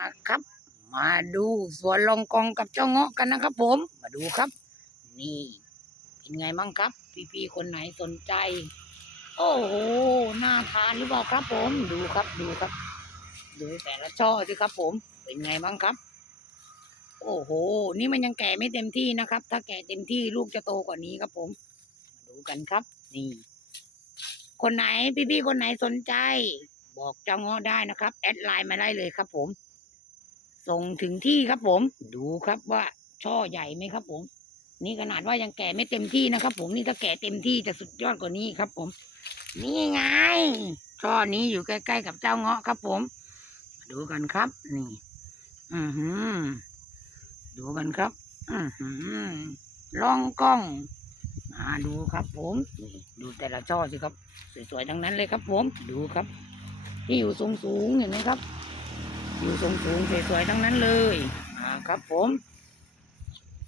นะครับ มาดูสวนลองกองกับเจ้าเงาะกันนะครับ ผม มาดูครับ นี่เป็นไงบ้างครับ พี่ๆคนไหนสนใจ โอ้โหน่าทานหรือเปล่าครับ ผมดูครับดูครับ ดูแต่ละช่อสิครับ ผม เป็นไงบ้างครับ โอ้โห นี่มันยังแก่ไม่เต็มที่นะครับ ถ้าแก่เต็มที่ลูกจะโตกว่านี้ครับ ผม มาดูกันครับ นี่ คนไหนพี่ๆคนไหนสนใจ บอกเจ้าเงาะได้นะครับ แอดไลน์มาได้เลยครับ ผม ส่งถึงที่ครับผม ดูครับว่าช่อใหญ่ไหมครับผม นี่ขนาดว่ายังแก่ไม่เต็มที่นะครับ ผมนี่ถ้าแก่เต็มที่จะสุดยอดกว่านี้ครับ ผม นี่ไงช่อนี้อยู่ใกล้ๆกับเจ้าเงาะครับผม ดูกันครับ นี่ อือหือดูกันครับ อือหือลองกล้องมาดูครับ ผมนี่ดูแต่ละช่อสิครับ สวยๆทั้งนั้นเลยครับ ผม ดูครับ ที่อยู่สูงๆเห็นไหมครับ อยู่สูงๆสวยๆทั้งนั้นเลยมาครับผม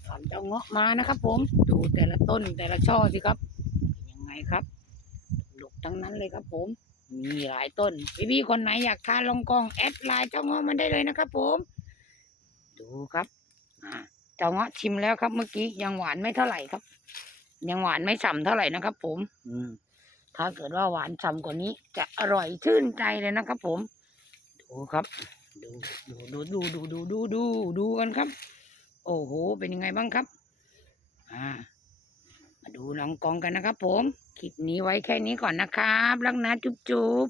ตอนเจ้าเงาะมานะครับ ผมดูแต่ละต้นแต่ละช่อสิครับเป็นยังไงครับดกทั้งนั้นเลยครับ ผม มีหลายต้นพี่ๆคนไหนอยากทานลองกองแอดไลน์เจ้าเงาะมันได้เลยนะครับ ผม ดูครับอ่าเจ้าเงาะชิมแล้วครับเมื่อกี้ยังหวานไม่เท่าไหร่ครับ ยังหวานไม่ฉ่ำเท่าไหร่นะครับ ผม อืม ถ้าเกิดว่าหวานฉ่ำกว่านี้ จะอร่อยชื่นใจเลยนะครับ ผม ดูครับ ดูดูดูดูดูดูดูดูดูกันครับ โอ้โห เป็นยังไงบ้างครับ อ่า มาดูลองกองกันนะครับผม คลิปนี้ไว้แค่นี้ก่อนนะครับ รักนะจุ๊บจุ๊บ